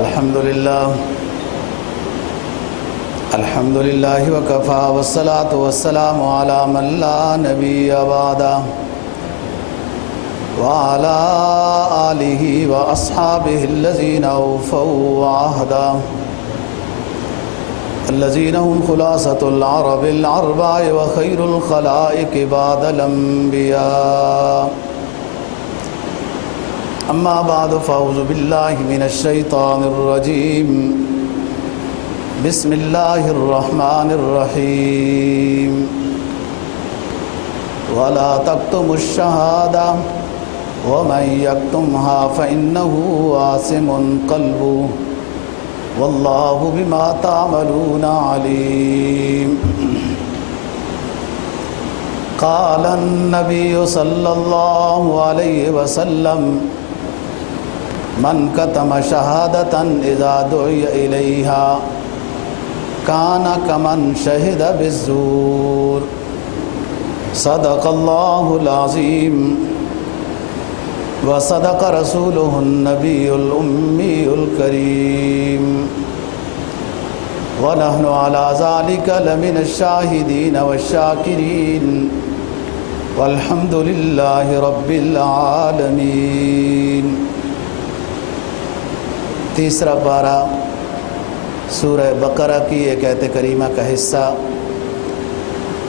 الحمد لله وكفى والصلاة والسلام على من لا نبي بعده وعلى آله وأصحابه الذين أوفوا عهده الذين هم خلاصة العرب الأربع وخير الخلائق بعد الأنبياء. أما بعد فأعوذ بالله من الشيطان الرجيم. بسم الله الرحمن الرحيم. ولا تكتموا الشهادة ومن يكتمها فإنه آثم قلبه والله بما تعملون عليم. قال النبي صلى الله عليه وسلم من كتم شهادة إذا دعي إليها كان كمن شهد بالزور. صدق الله العظيم وصدق رسوله النبي الأمي الكريم ونحن على ذلك لمن الشاهدين والشاكرين والحمد لله رب العالمين. تیسرا پارہ سورہ بقرہ کی ایک آیت کریمہ کا حصہ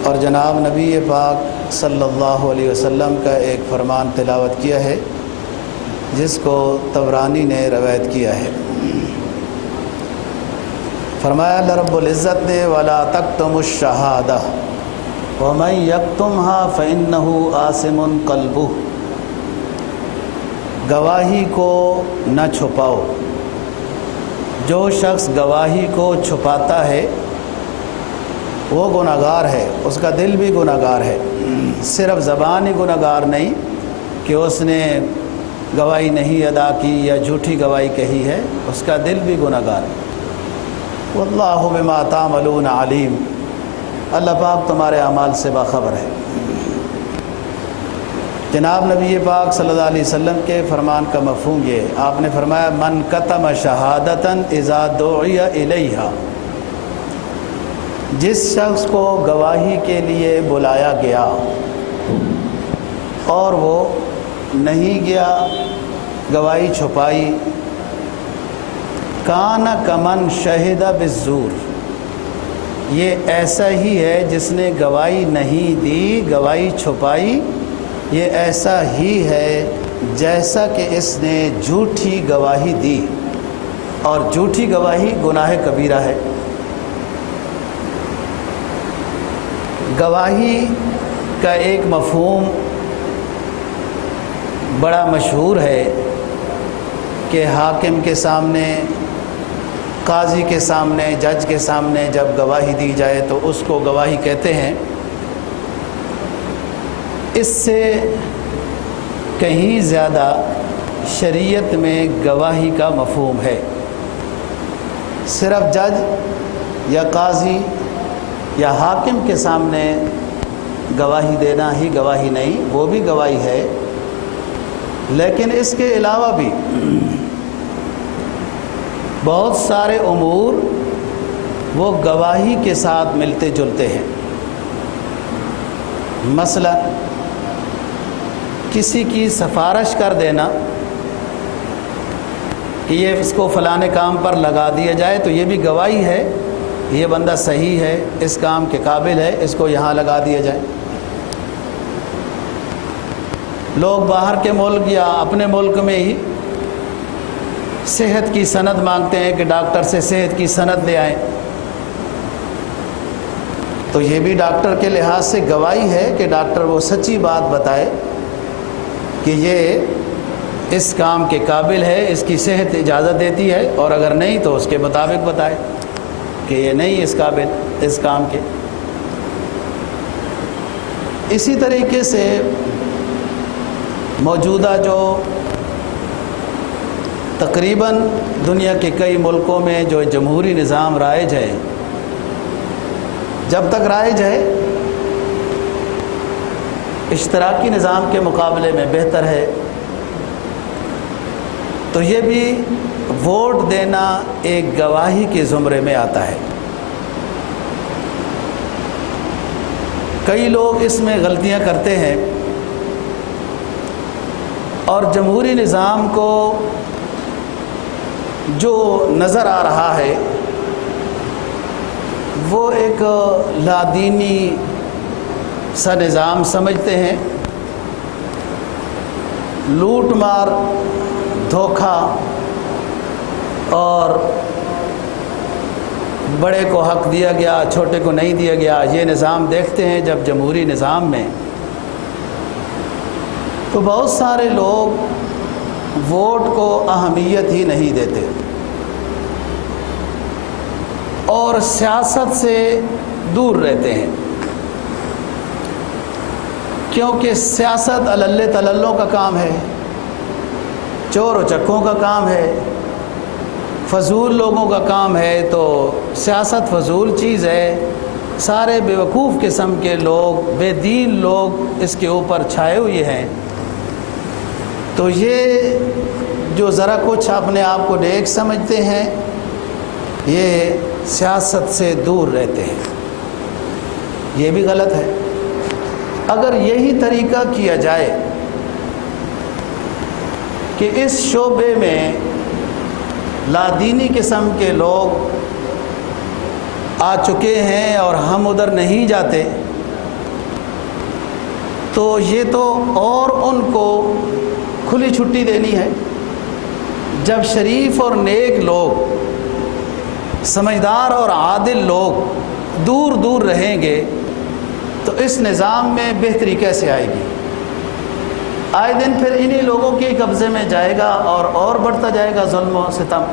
اور جناب نبی پاک صلی اللہ علیہ وسلم کا ایک فرمان تلاوت کیا ہے جس کو طبرانی نے روایت کیا ہے. فرمایا اللہ رب العزت نے وَلَا تَكْتُمُوا الشَّهَادَةَ وَمَن يَكْتُمْهَا فَإِنَّهُ آثِمٌ قَلْبُهُ. گواہی کو نہ چھپاؤ. جو شخص گواہی کو چھپاتا ہے وہ گناہگار ہے، اس کا دل بھی گناہگار ہے. صرف زبان ہی گناہگار نہیں کہ اس نے گواہی نہیں ادا کی یا جھوٹی گواہی کہی ہے، اس کا دل بھی گناہگار ہے. واللہ بما تعملون علیم. اللہ پاک تمہارے اعمال سے باخبر ہے. جناب نبی پاک صلی اللہ علیہ وسلم کے فرمان کا مفہوم یہ، آپ نے فرمایا من کتم شہادتاً اذا دعی الیہا. جس شخص کو گواہی کے لیے بلایا گیا اور وہ نہیں گیا، گواہی چھپائی، کان کمن شہد بالزور. یہ ایسا ہی ہے جس نے گواہی نہیں دی، گواہی چھپائی. یہ ایسا ہی ہے جیسا کہ اس نے جھوٹی گواہی دی، اور جھوٹی گواہی گناہ کبیرہ ہے. گواہی کا ایک مفہوم بڑا مشہور ہے کہ حاکم کے سامنے، قاضی کے سامنے، جج کے سامنے جب گواہی دی جائے تو اس کو گواہی کہتے ہیں. اس سے کہیں زیادہ شریعت میں گواہی کا مفہوم ہے. صرف جج یا قاضی یا حاکم کے سامنے گواہی دینا ہی گواہی نہیں، وہ بھی گواہی ہے، لیکن اس کے علاوہ بھی بہت سارے امور وہ گواہی کے ساتھ ملتے جلتے ہیں. مثلا کسی کی سفارش کر دینا کہ یہ اس کو فلاں کام پر لگا دیا جائے تو یہ بھی گواہی ہے، یہ بندہ صحیح ہے، اس کام کے قابل ہے، اس کو یہاں لگا دیا جائے. لوگ باہر کے ملک یا اپنے ملک میں ہی صحت کی سند مانگتے ہیں کہ ڈاکٹر سے صحت کی سند لے آئیں، تو یہ بھی ڈاکٹر کے لحاظ سے گواہی ہے کہ ڈاکٹر وہ سچی بات بتائے کہ یہ اس کام کے قابل ہے، اس کی صحت اجازت دیتی ہے، اور اگر نہیں تو اس کے مطابق بتائے کہ یہ نہیں اس قابل اس کام کے. اسی طریقے سے موجودہ جو تقریباً دنیا کے کئی ملکوں میں جو جمہوری نظام رائج ہے، جب تک رائج ہے اشتراکی نظام کے مقابلے میں بہتر ہے. تو یہ بھی ووٹ دینا ایک گواہی کے زمرے میں آتا ہے۔ کئی لوگ اس میں غلطیاں کرتے ہیں اور جمہوری نظام کو جو نظر آ رہا ہے وہ ایک لادینی سا نظام سمجھتے ہیں۔ لوٹ مار، دھوکہ اور بڑے کو حق دیا گیا، چھوٹے کو نہیں دیا گیا، یہ نظام دیکھتے ہیں جب جمہوری نظام میں، تو بہت سارے لوگ ووٹ کو اہمیت ہی نہیں دیتے اور سیاست سے دور رہتے ہیں، کیونکہ سیاست علل تللوں کا کام ہے، چور و چکوں کا کام ہے، فضول لوگوں کا کام ہے۔ تو سیاست فضول چیز ہے، سارے بیوقوف قسم کے لوگ، بے دین لوگ اس کے اوپر چھائے ہوئے ہیں۔ تو یہ جو ذرا کچھ اپنے آپ کو نیک سمجھتے ہیں یہ سیاست سے دور رہتے ہیں، یہ بھی غلط ہے۔ اگر یہی طریقہ کیا جائے کہ اس شعبے میں لادینی قسم کے لوگ آ چکے ہیں اور ہم ادھر نہیں جاتے، تو یہ تو اور ان کو کھلی چھٹی دینی ہے۔ جب شریف اور نیک لوگ، سمجھدار اور عادل لوگ دور دور رہیں گے تو اس نظام میں بہتری کیسے آئے گی؟ آئے دن پھر انہی لوگوں کے قبضے میں جائے گا اور بڑھتا جائے گا ظلم و ستم۔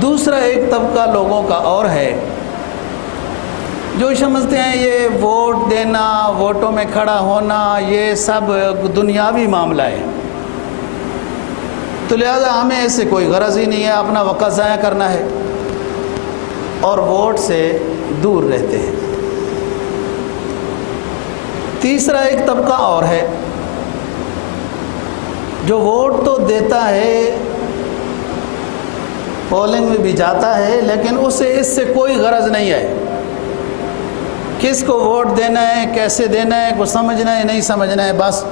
دوسرا ایک طبقہ لوگوں کا اور ہے جو سمجھتے ہیں یہ ووٹ دینا، ووٹوں میں کھڑا ہونا یہ سب دنیاوی معاملہ ہے، تو لہذا ہمیں اس سے کوئی غرض ہی نہیں ہے، اپنا وقت ضائع کرنا ہے، اور ووٹ سے دور رہتے ہیں۔ تیسرا ایک طبقہ اور ہے جو ووٹ تو دیتا ہے، پولنگ میں بھی جاتا ہے، لیکن اسے اس سے کوئی غرض نہیں ہے، کس کو ووٹ دینا ہے، کیسے دینا ہے، کو سمجھنا ہے نہیں سمجھنا ہے، بس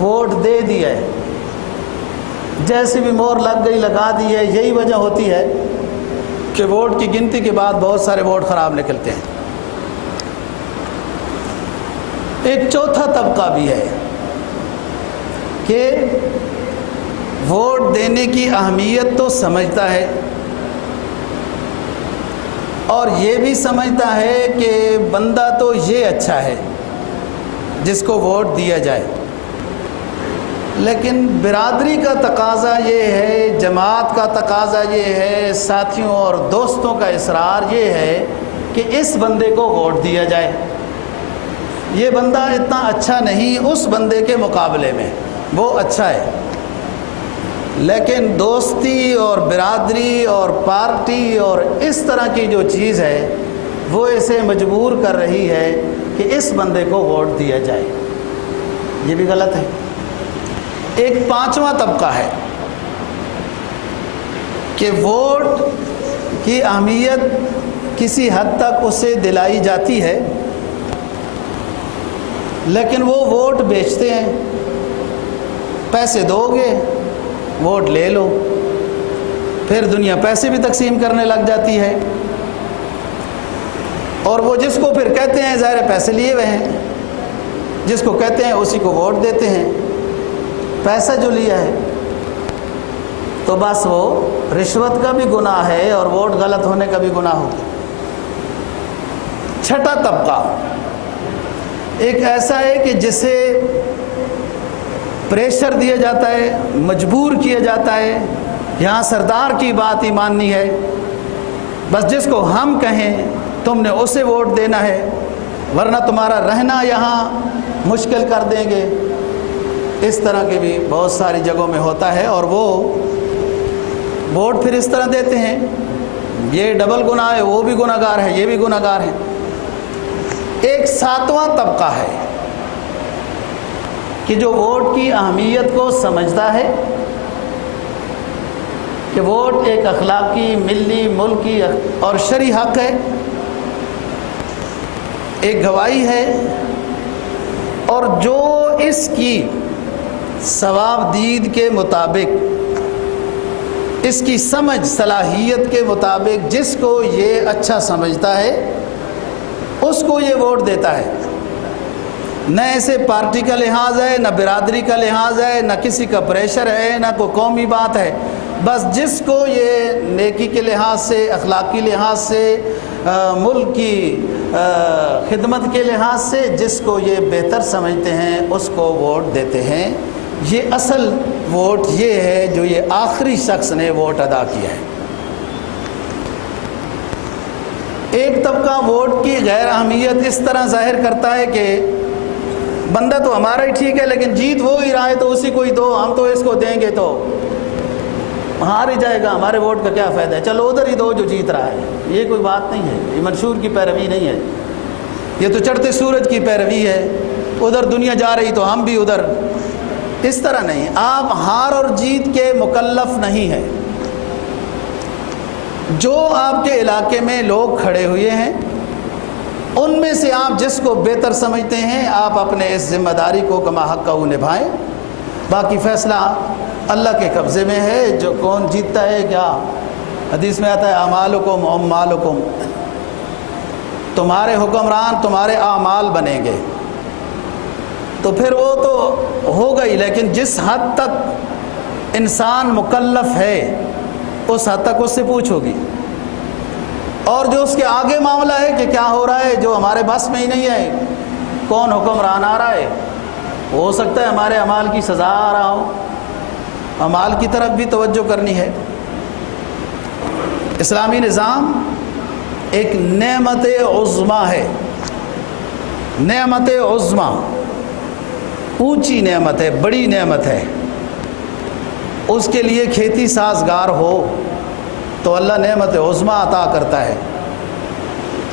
ووٹ دے دیا ہے، جیسے بھی مور لگ گئی لگا دی ہے۔ یہی وجہ ہوتی ہے کہ ووٹ کی گنتی کے بعد بہت سارے ووٹ خراب نکلتے ہیں۔ ایک چوتھا طبقہ بھی ہے کہ ووٹ دینے کی اہمیت تو سمجھتا ہے اور یہ بھی سمجھتا ہے کہ بندہ تو یہ اچھا ہے جس کو ووٹ دیا جائے، لیکن برادری کا تقاضا یہ ہے، جماعت کا تقاضا یہ ہے، ساتھیوں اور دوستوں کا اصرار یہ ہے کہ اس بندے کو ووٹ دیا جائے، یہ بندہ اتنا اچھا نہیں اس بندے کے مقابلے میں، وہ اچھا ہے، لیکن دوستی اور برادری اور پارٹی اور اس طرح کی جو چیز ہے وہ اسے مجبور کر رہی ہے کہ اس بندے کو ووٹ دیا جائے، یہ بھی غلط ہے۔ ایک پانچواں طبقہ ہے کہ ووٹ کی اہمیت کسی حد تک اسے دلائی جاتی ہے، لیکن وہ ووٹ بیچتے ہیں، پیسے دو گے ووٹ لے لو، پھر دنیا پیسے بھی تقسیم کرنے لگ جاتی ہے، اور وہ جس کو پھر کہتے ہیں ظاہر پیسے لیے ہوئے ہیں، جس کو کہتے ہیں اسی کو ووٹ دیتے ہیں، پیسہ جو لیا ہے، تو بس وہ رشوت کا بھی گناہ ہے اور ووٹ غلط ہونے کا بھی گناہ ہوگا۔ چھٹا طبقہ ایک ایسا ہے کہ جسے پریشر دیا جاتا ہے، مجبور کیا جاتا ہے، یہاں سردار کی بات ہی ماننی ہے، بس جس کو ہم کہیں تم نے اسے ووٹ دینا ہے، ورنہ تمہارا رہنا یہاں مشکل کر دیں گے۔ اس طرح کے بھی بہت ساری جگہوں میں ہوتا ہے، اور وہ ووٹ پھر اس طرح دیتے ہیں، یہ ڈبل گناہ ہے، وہ بھی گناہ گار ہے، یہ بھی گناہ گار ہے۔ ایک ساتواں طبقہ ہے کہ جو ووٹ کی اہمیت کو سمجھتا ہے کہ ووٹ ایک اخلاقی، ملی، ملکی اور شرعی حق ہے، ایک گواہی ہے، اور جو اس کی ثواب دید کے مطابق، اس کی سمجھ صلاحیت کے مطابق جس کو یہ اچھا سمجھتا ہے اس کو یہ ووٹ دیتا ہے۔ نہ ایسے پارٹی کا لحاظ ہے، نہ برادری کا لحاظ ہے، نہ کسی کا پریشر ہے، نہ کوئی قومی بات ہے، بس جس کو یہ نیکی کے لحاظ سے، اخلاقی لحاظ سے، ملک کی خدمت کے لحاظ سے جس کو یہ بہتر سمجھتے ہیں اس کو ووٹ دیتے ہیں۔ یہ اصل ووٹ یہ ہے جو یہ آخری شخص نے ووٹ ادا کیا ہے۔ ایک طبقہ ووٹ کی غیر اہمیت اس طرح ظاہر کرتا ہے کہ بندہ تو ہمارا ہی ٹھیک ہے لیکن جیت وہ ہی رہا ہے تو اسی کو ہی دو، ہم تو اس کو دیں گے تو ہار ہی جائے گا، ہمارے ووٹ کا کیا فائدہ ہے، چلو ادھر ہی دو جو جیت رہا ہے۔ یہ کوئی بات نہیں ہے، یہ منشور کی پیروی نہیں ہے، یہ تو چڑھتے سورج کی پیروی ہے، ادھر دنیا جا رہی تو ہم بھی ادھر، اس طرح نہیں۔ آپ ہار اور جیت کے مکلف نہیں ہیں۔ جو آپ کے علاقے میں لوگ کھڑے ہوئے ہیں ان میں سے آپ جس کو بہتر سمجھتے ہیں آپ اپنے اس ذمہ داری کو کما حق کا نبھائیں، باقی فیصلہ اللہ کے قبضے میں ہے، جو کون جیتتا ہے کیا حدیث میں آتا ہے اعمالکم اموالکم، تمہارے حکمران تمہارے اعمال بنیں گے، تو پھر وہ تو ہوگا ہی، لیکن جس حد تک انسان مکلف ہے اس حد تک اس سے پوچھو گی، اور جو اس کے آگے معاملہ ہے کہ کیا ہو رہا ہے جو ہمارے بس میں ہی نہیں ہے، کون حکمران آ رہا ہے، ہو سکتا ہے ہمارے اعمال کی سزا آ رہا ہو، اعمال کی طرف بھی توجہ کرنی ہے۔ اسلامی نظام ایک نعمت عظمی ہے، نعمت عظمی، اونچی نعمت ہے، بڑی نعمت ہے، اس کے لیے کھیتی سازگار ہو تو اللہ نعمت عظمی عطا کرتا ہے،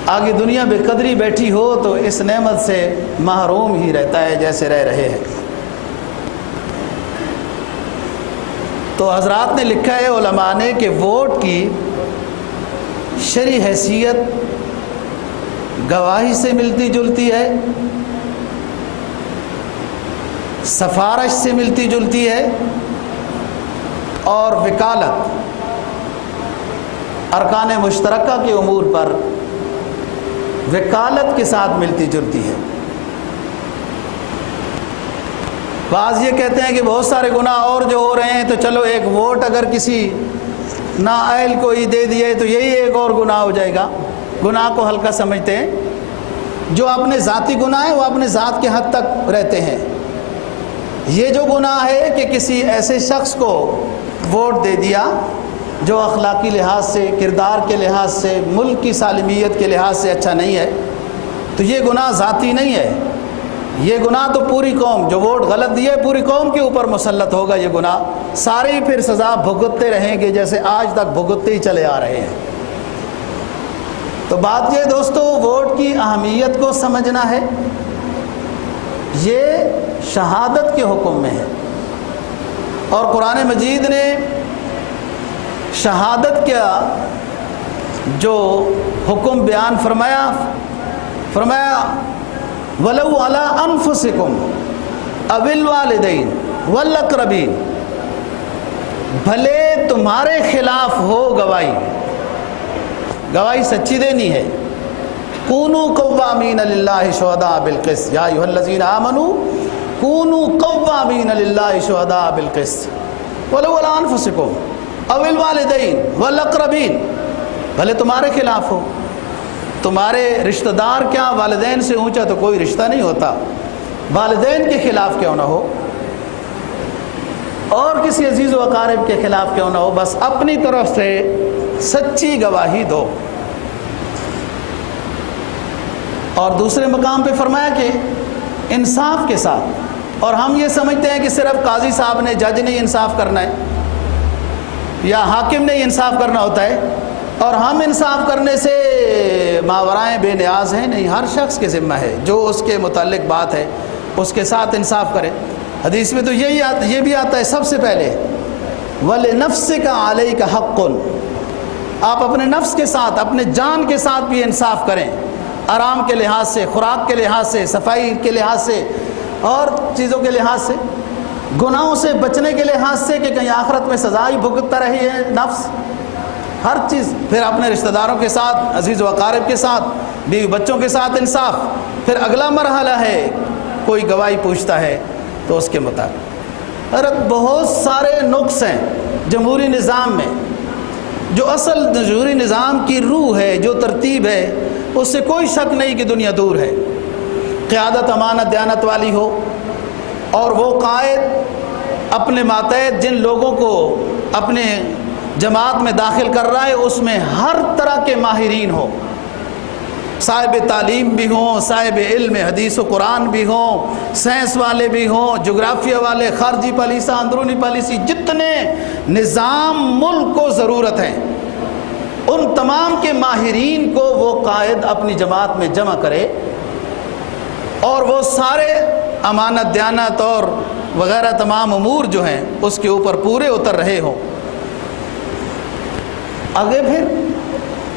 آگے دنیا بے قدری بیٹھی ہو تو اس نعمت سے محروم ہی رہتا ہے جیسے رہ رہے ہیں۔ تو حضرات نے لکھا ہے علماء نے کہ ووٹ کی شرعی حیثیت گواہی سے ملتی جلتی ہے، سفارش سے ملتی جلتی ہے، اور وکالت ارکان مشترکہ کے امور پر وکالت کے ساتھ ملتی جلتی ہے۔ بعض یہ کہتے ہیں کہ بہت سارے گناہ اور جو ہو رہے ہیں تو چلو ایک ووٹ اگر کسی نااہل کو ہی دے دیے تو یہی ایک اور گناہ ہو جائے گا، گناہ کو ہلکا سمجھتے ہیں۔ جو اپنے ذاتی گناہ ہیں وہ اپنے ذات کے حد تک رہتے ہیں، یہ جو گناہ ہے کہ کسی ایسے شخص کو ووٹ دے دیا جو اخلاقی لحاظ سے، کردار کے لحاظ سے، ملک کی سالمیت کے لحاظ سے اچھا نہیں ہے، تو یہ گناہ ذاتی نہیں ہے، یہ گناہ تو پوری قوم، جو ووٹ غلط دیے پوری قوم کے اوپر مسلط ہوگا یہ گناہ، سارے ہی پھر سزا بھگتتے رہیں گے جیسے آج تک بھگتتے ہی چلے آ رہے ہیں۔ تو بات یہ دوستو ووٹ کی اہمیت کو سمجھنا ہے، یہ شہادت کے حکم میں ہے، اور قرآن مجید نے شہادت کا جو حکم بیان فرمایا وَلَوْ عَلَىٰ أَنفُسِكُمْ أَوِ الْوَالِدَيْنِ وَالْأَقْرَبِينَ، بھلے تمہارے خلاف ہو گواہی، گواہی سچی دینی ہے، كُونُوا قَوَّامِينَ لِلَّهِ شُهَدَاءَ بِالْقِسْطِ يَا أَيُّهَا الَّذِينَ آمَنُوا كُونُوا قَوَّامِينَ لِلَّهِ شُهَدَاءَ بِالْقِسْطِ وَلَوْ عَلَىٰ أَنفُسِكُمْ أَوِ الْوَالِدَيْنِ وَالْأَقْرَبِينَ، بھلے تمہارے خلاف ہو، تمہارے رشتہ دار کیا والدین سے اونچا تو کوئی رشتہ نہیں ہوتا، والدین کے خلاف کیوں نہ ہو اور کسی عزیز و اقارب کے خلاف کیوں نہ ہو، بس اپنی طرف سے سچی گواہی دو۔ اور دوسرے مقام پہ فرمایا کہ انصاف کے ساتھ، اور ہم یہ سمجھتے ہیں کہ صرف قاضی صاحب نے، جج نے انصاف کرنا ہے یا حاکم نے انصاف کرنا ہوتا ہے، اور ہم انصاف کرنے سے ماورائیں بے نیاز ہیں، نہیں، ہر شخص کے ذمہ ہے جو اس کے متعلق بات ہے اس کے ساتھ انصاف کرے۔ حدیث میں تو یہ بھی آتا ہے سب سے پہلے وَلِنَفْسِكَ عَلَيْكَ حَقٌّ، آپ اپنے نفس کے ساتھ، اپنے جان کے ساتھ بھی انصاف کریں، آرام کے لحاظ سے، خوراک کے لحاظ سے، صفائی کے لحاظ سے اور چیزوں کے لحاظ سے، گناہوں سے بچنے کے لحاظ سے کہ کہیں آخرت میں سزا ہی بھگتتا رہی ہے نفس، ہر چیز. پھر اپنے رشتہ داروں کے ساتھ، عزیز و اقارب کے ساتھ، بیوی بچوں کے ساتھ انصاف. پھر اگلا مرحلہ ہے کوئی گواہی پوچھتا ہے تو اس کے مطابق. حضرت بہت سارے نقص ہیں جمہوری نظام میں، جو اصل جمہوری نظام کی روح ہے، جو ترتیب ہے، اس سے کوئی شک نہیں کہ دنیا دور ہے. قیادت امانت دیانت والی ہو اور وہ قائد اپنے ماتحت جن لوگوں کو اپنے جماعت میں داخل کر رہا ہے اس میں ہر طرح کے ماہرین ہوں، صاحب تعلیم بھی ہوں، صاحب علم حدیث و قرآن بھی ہوں، سائنس والے بھی ہوں، جغرافیہ والے، خارجی پالیسا، اندرونی پالیسی، جتنے نظام ملک کو ضرورت ہے ان تمام کے ماہرین کو وہ قائد اپنی جماعت میں جمع کرے اور وہ سارے امانت دیانت اور وغیرہ تمام امور جو ہیں اس کے اوپر پورے اتر رہے ہوں. آگے پھر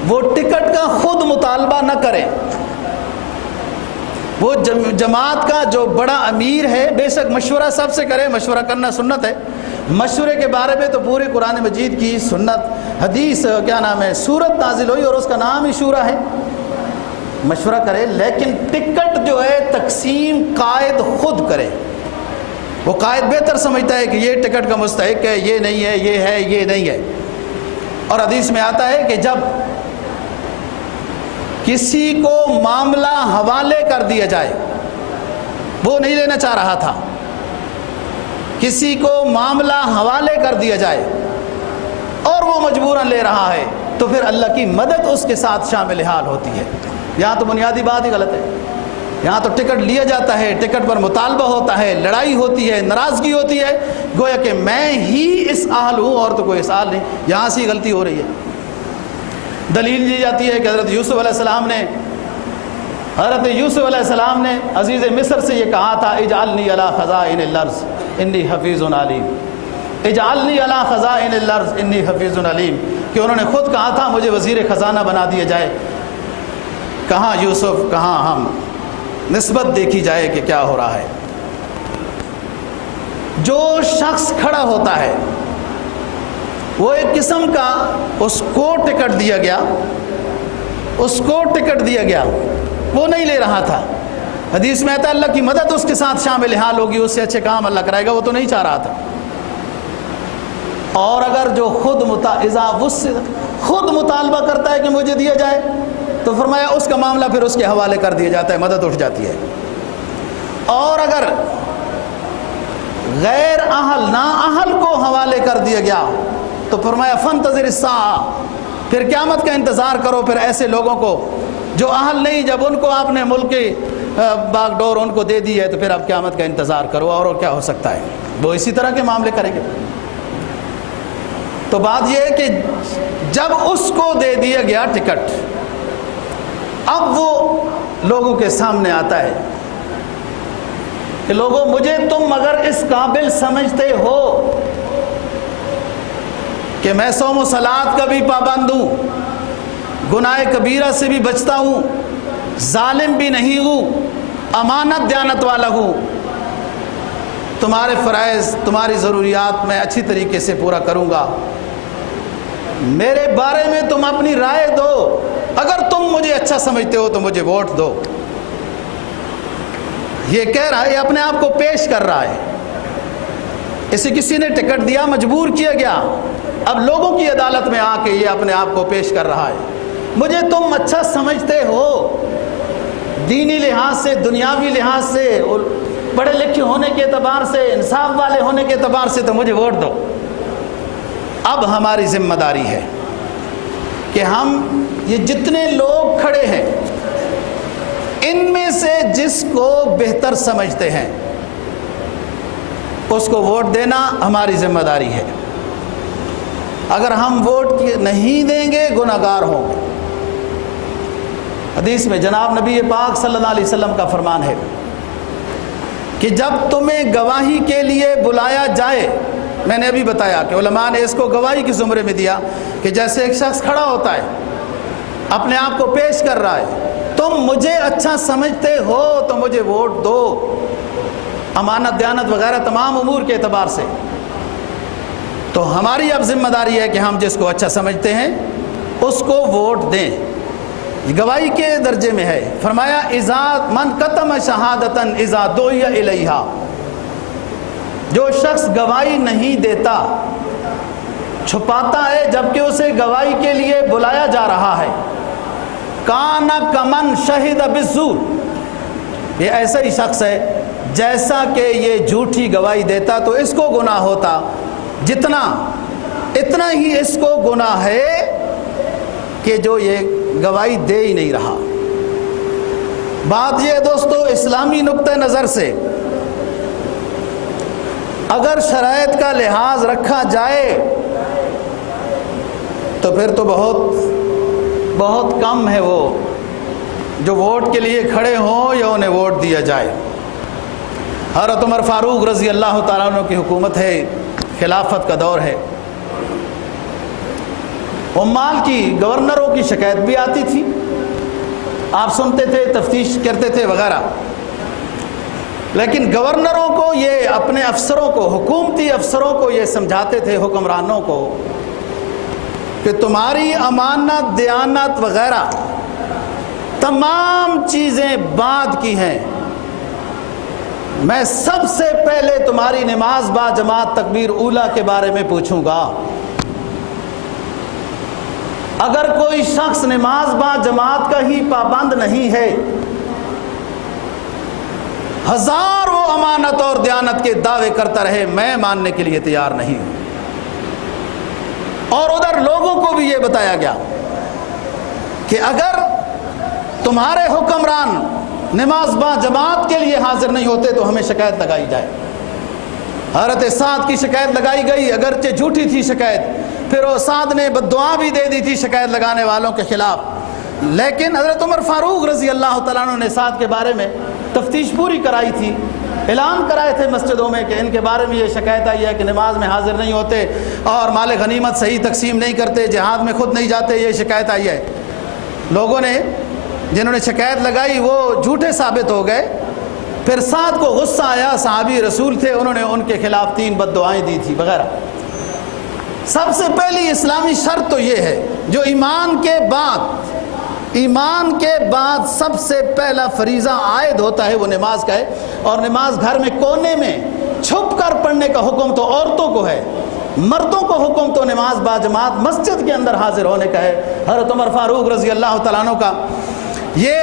وہ ٹکٹ کا خود مطالبہ نہ کریں. وہ جماعت کا جو بڑا امیر ہے بے شک مشورہ سب سے کرے، مشورہ کرنا سنت ہے. مشورے کے بارے میں تو پورے قرآن مجید کی سنت حدیث سورت نازل ہوئی اور اس کا نام ہی شورا ہے. مشورہ کرے، لیکن ٹکٹ جو ہے تقسیم قائد خود کرے. وہ قائد بہتر سمجھتا ہے کہ یہ ٹکٹ کا مستحق ہے، یہ نہیں ہے، یہ ہے، یہ نہیں ہے. اور حدیث میں آتا ہے کہ جب کسی کو معاملہ حوالے کر دیا جائے، وہ نہیں لینا چاہ رہا تھا، کسی کو معاملہ حوالے کر دیا جائے اور وہ مجبوراً لے رہا ہے تو پھر اللہ کی مدد اس کے ساتھ شامل حال ہوتی ہے. یہاں تو بنیادی بات ہی غلط ہے. یہاں تو ٹکٹ لیا جاتا ہے، ٹکٹ پر مطالبہ ہوتا ہے، لڑائی ہوتی ہے، ناراضگی ہوتی ہے، گویا کہ میں ہی اس اہل ہوں اور تو کوئی اس اہل نہیں. یہاں سے غلطی ہو رہی ہے. دلیل دی جاتی ہے کہ حضرت یوسف علیہ السلام نے عزیز مصر سے یہ کہا تھا، اجعلنی علی خزائن الارض انی حفیظ علیم، اجعلنی علی خزائن الارض انی حفیظ علیم، کہ انہوں نے خود کہا تھا مجھے وزیر خزانہ بنا دیا جائے. کہاں یوسف، کہاں ہم، نسبت دیکھی جائے کہ کیا ہو رہا ہے. جو شخص کھڑا ہوتا ہے وہ ایک قسم کا، اس کو ٹکٹ دیا گیا، اس کو ٹکٹ دیا گیا، وہ نہیں لے رہا تھا. حدیث میں آتا ہے اللہ کی مدد اس کے ساتھ شامل حال ہوگی، اس سے اچھے کام اللہ کرائے گا، وہ تو نہیں چاہ رہا تھا. اور اگر جو خود مطالبہ کرتا ہے کہ مجھے دیا جائے تو فرمایا اس کا معاملہ پھر اس کے حوالے کر دیا جاتا ہے، مدد اٹھ جاتی ہے. اور اگر غیر اہل نااہل کو حوالے کر دیا گیا تو فرمایا فانتظر الساعہ، پھر قیامت کا انتظار کرو. پھر ایسے لوگوں کو جو اہل نہیں، جب ان کو آپ نے ملک کی باغ ڈور ان کو دے دی ہے تو پھر آپ قیامت کا انتظار کرو. اور کیا ہو سکتا ہے، وہ اسی طرح کے معاملے کریں گے. تو بات یہ ہے کہ جب اس کو دے دیا گیا ٹکٹ، اب وہ لوگوں کے سامنے آتا ہے کہ لوگوں مجھے تم اگر اس قابل سمجھتے ہو کہ میں صوم و صلات کا بھی پابند ہوں، گناہ کبیرہ سے بھی بچتا ہوں، ظالم بھی نہیں ہوں، امانت دیانت والا ہوں، تمہارے فرائض تمہاری ضروریات میں اچھی طریقے سے پورا کروں گا، میرے بارے میں تم اپنی رائے دو، اگر تم مجھے اچھا سمجھتے ہو تو مجھے ووٹ دو. یہ کہہ رہا ہے، یہ اپنے آپ کو پیش کر رہا ہے. اسے کسی نے ٹکٹ دیا، مجبور کیا گیا، اب لوگوں کی عدالت میں آ کے یہ اپنے آپ کو پیش کر رہا ہے. مجھے تم اچھا سمجھتے ہو دینی لحاظ سے، دنیاوی لحاظ سے، پڑھے لکھے ہونے کے اعتبار سے، انصاف والے ہونے کے اعتبار سے تو مجھے ووٹ دو. اب ہماری ذمہ داری ہے کہ ہم یہ جتنے لوگ کھڑے ہیں ان میں سے جس کو بہتر سمجھتے ہیں اس کو ووٹ دینا ہماری ذمہ داری ہے. اگر ہم ووٹ نہیں دیں گے گناہگار ہوں گے. حدیث میں جناب نبی پاک صلی اللہ علیہ وسلم کا فرمان ہے کہ جب تمہیں گواہی کے لیے بلایا جائے میں نے ابھی بتایا کہ علماء نے اس کو گواہی کے زمرے میں دیا کہ جیسے ایک شخص کھڑا ہوتا ہے اپنے آپ کو پیش کر رہا ہے، تم مجھے اچھا سمجھتے ہو تو مجھے ووٹ دو، امانت دیانت وغیرہ تمام امور کے اعتبار سے، تو ہماری اب ذمہ داری ہے کہ ہم جس کو اچھا سمجھتے ہیں اس کو ووٹ دیں۔ یہ گواہی کے درجے میں ہے۔ فرمایا اذا من کتم شہادتن اذا دعی الیہا، جو شخص گواہی نہیں دیتا، چھپاتا ہے جبکہ اسے گواہی کے لیے بلایا جا رہا ہے، کان کمن شہد بالزور، یہ ایسا ہی شخص ہے جیسا کہ یہ جھوٹی گواہی دیتا تو اس کو گناہ ہوتا جتنا، اتنا ہی اس کو گناہ ہے کہ جو یہ گواہی دے ہی نہیں رہا۔ بات یہ دوستو اسلامی نقطہ نظر سے اگر شرائط کا لحاظ رکھا جائے تو پھر تو بہت کم ہے وہ جو ووٹ کے لیے کھڑے ہوں یا انہیں ووٹ دیا جائے۔ حضرت عمر فاروق رضی اللہ تعالیٰ عنہ کی حکومت ہے، خلافت کا دور ہے، عمال کی گورنروں کی شکایت بھی آتی تھی، آپ سنتے تھے، تفتیش کرتے تھے وغیرہ، لیکن گورنروں کو یہ اپنے افسروں کو، حکومتی افسروں کو یہ سمجھاتے تھے، حکمرانوں کو، کہ تمہاری امانت دیانت وغیرہ تمام چیزیں بعد کی ہیں، میں سب سے پہلے تمہاری نماز با جماعت تکبیر اولیٰ کے بارے میں پوچھوں گا۔ اگر کوئی شخص نماز با جماعت کا ہی پابند نہیں ہے، ہزار وہ امانت اور دیانت کے دعوے کرتا رہے، میں ماننے کے لیے تیار نہیں ہوں۔ اور ادھر لوگوں کو بھی یہ بتایا گیا کہ اگر تمہارے حکمران نماز با جماعت کے لیے حاضر نہیں ہوتے تو ہمیں شکایت لگائی جائے۔ حضرت سعد کی شکایت لگائی گئی، اگرچہ جھوٹی تھی شکایت، پھر وہ سعد نے بددعا بھی دے دی تھی شکایت لگانے والوں کے خلاف، لیکن حضرت عمر فاروق رضی اللہ تعالیٰ عنہ نے سعد کے بارے میں تفتیش پوری کرائی تھی، اعلان کرائے تھے مسجدوں میں کہ ان کے بارے میں یہ شکایت آئی ہے کہ نماز میں حاضر نہیں ہوتے اور مال غنیمت صحیح تقسیم نہیں کرتے، جہاد میں خود نہیں جاتے، یہ شکایت آئی ہے۔ لوگوں نے جنہوں نے شکایت لگائی وہ جھوٹے ثابت ہو گئے، پھر سعد کو غصہ آیا، صحابی رسول تھے، انہوں نے ان کے خلاف 3 بددعائیں دی تھی وغیرہ۔ سب سے پہلی اسلامی شرط تو یہ ہے جو ایمان کے بعد سب سے پہلا فریضہ عائد ہوتا ہے وہ نماز کا ہے، اور نماز گھر میں کونے میں چھپ کر پڑھنے کا حکم تو عورتوں کو ہے، مردوں کو حکم تو نماز با جماعت مسجد کے اندر حاضر ہونے کا ہے۔ حضرت عمر فاروق رضی اللہ تعالیٰ عنہ کا یہ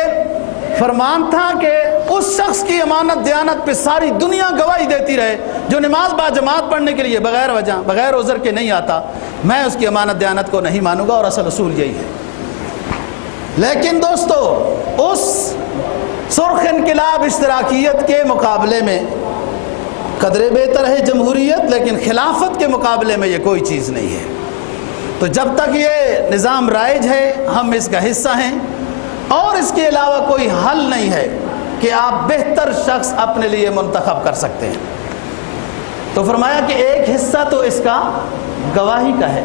فرمان تھا کہ اس شخص کی امانت دیانت پہ ساری دنیا گواہی دیتی رہے جو نماز با جماعت پڑھنے کے لیے بغیر وجہ بغیر عذر کے نہیں آتا، میں اس کی امانت دیانت کو نہیں مانوں گا، اور اصل اصول یہی ہے۔ لیکن دوستو اس سرخ انقلاب اشتراکیت کے مقابلے میں قدرے بہتر ہے جمہوریت، لیکن خلافت کے مقابلے میں یہ کوئی چیز نہیں ہے۔ تو جب تک یہ نظام رائج ہے ہم اس کا حصہ ہیں، اور اس کے علاوہ کوئی حل نہیں ہے کہ آپ بہتر شخص اپنے لیے منتخب کر سکتے ہیں۔ تو فرمایا کہ ایک حصہ تو اس کا گواہی کا ہے،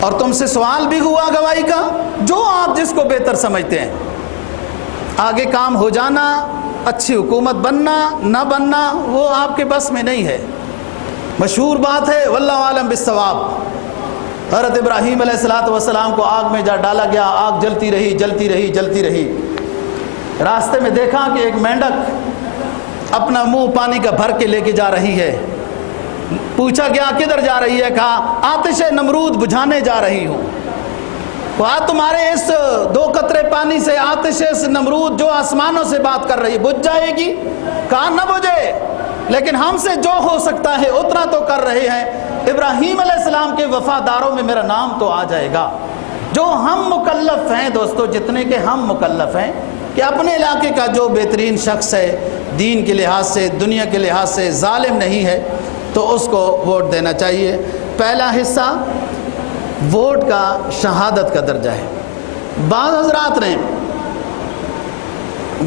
اور تم سے سوال بھی ہوا گواہی کا، جو آپ جس کو بہتر سمجھتے ہیں، آگے کام ہو جانا، اچھی حکومت بننا نہ بننا وہ آپ کے بس میں نہیں ہے۔ مشہور بات ہے واللہ عالم بالصواب، حضرت ابراہیم علیہ السلام کو آگ میں جا ڈالا گیا، آگ جلتی رہی، راستے میں دیکھا کہ ایک مینڈک اپنا منہ پانی کا بھر کے لے کے جا رہی ہے، پوچھا گیا کدھر جا رہی ہے، کہا آتش نمرود بجھانے جا رہی ہوں۔ کہا تمہارے اس 2 قطرے پانی سے آتش نمرود جو آسمانوں سے بات کر رہی بجھ جائے گی؟ کہا نہ بجھے، لیکن ہم سے جو ہو سکتا ہے اتنا تو کر رہے ہیں، ابراہیم علیہ السلام کے وفاداروں میں میرا نام تو آ جائے گا۔ جو ہم مکلف ہیں دوستو، جتنے کے ہم مکلف ہیں کہ اپنے علاقے کا جو بہترین شخص ہے، دین کے لحاظ سے دنیا کے لحاظ سے ظالم نہیں ہے، تو اس کو ووٹ دینا چاہیے۔ پہلا حصہ ووٹ کا شہادت کا درجہ ہے۔ بعض حضرات نے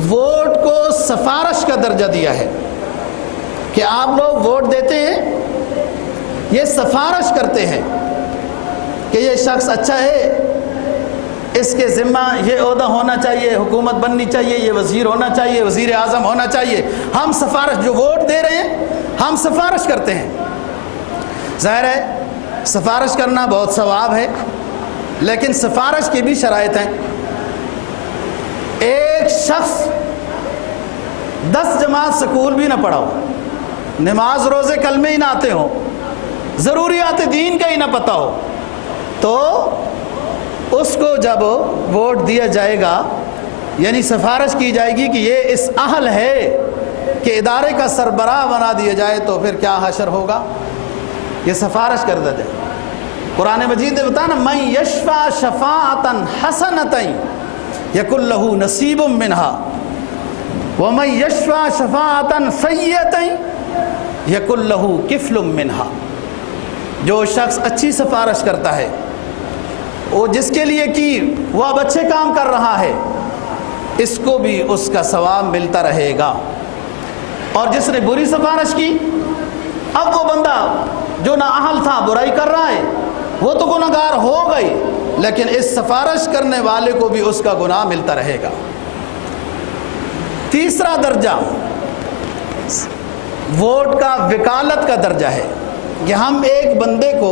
ووٹ کو سفارش کا درجہ دیا ہے کہ آپ لوگ ووٹ دیتے ہیں یہ سفارش کرتے ہیں کہ یہ شخص اچھا ہے، اس کے ذمہ یہ عہدہ ہونا چاہیے، حکومت بننی چاہیے، یہ وزیر ہونا چاہیے، وزیر اعظم ہونا چاہیے. ہم سفارش، جو ووٹ دے رہے ہیں ہم سفارش کرتے ہیں. ظاہر ہے سفارش کرنا بہت ثواب ہے، لیکن سفارش کی بھی شرائط ہیں. ایک شخص 10 جماعت سکول بھی نہ پڑھا ہو، نماز روزے کلمے ہی نہ آتے ہوں، ضروریات دین کا ہی نہ پتہ ہو، تو اس کو جب ووٹ دیا جائے گا، یعنی سفارش کی جائے گی کہ یہ اس اہل ہے کہ ادارے کا سربراہ بنا دیا جائے، تو پھر کیا حشر ہوگا؟ یہ سفارش کر دیتے ہیں. قرآن مجید نے بتایا نا، من یشفع شفاعتا حسنتا یکن لہ نصیب منہا ومن یشفع شفاعتا سیئتا یکن لہ کفل منہا. جو شخص اچھی سفارش کرتا ہے، وہ جس کے لیے کی وہ اب اچھے کام کر رہا ہے، اس کو بھی اس کا ثواب ملتا رہے گا. اور جس نے بری سفارش کی، اب وہ بندہ جو نااہل تھا، برائی کر رہا ہے، وہ تو گناہگار ہو گئی، لیکن اس سفارش کرنے والے کو بھی اس کا گناہ ملتا رہے گا. تیسرا درجہ ووٹ کا وکالت کا درجہ ہے کہ ہم ایک بندے کو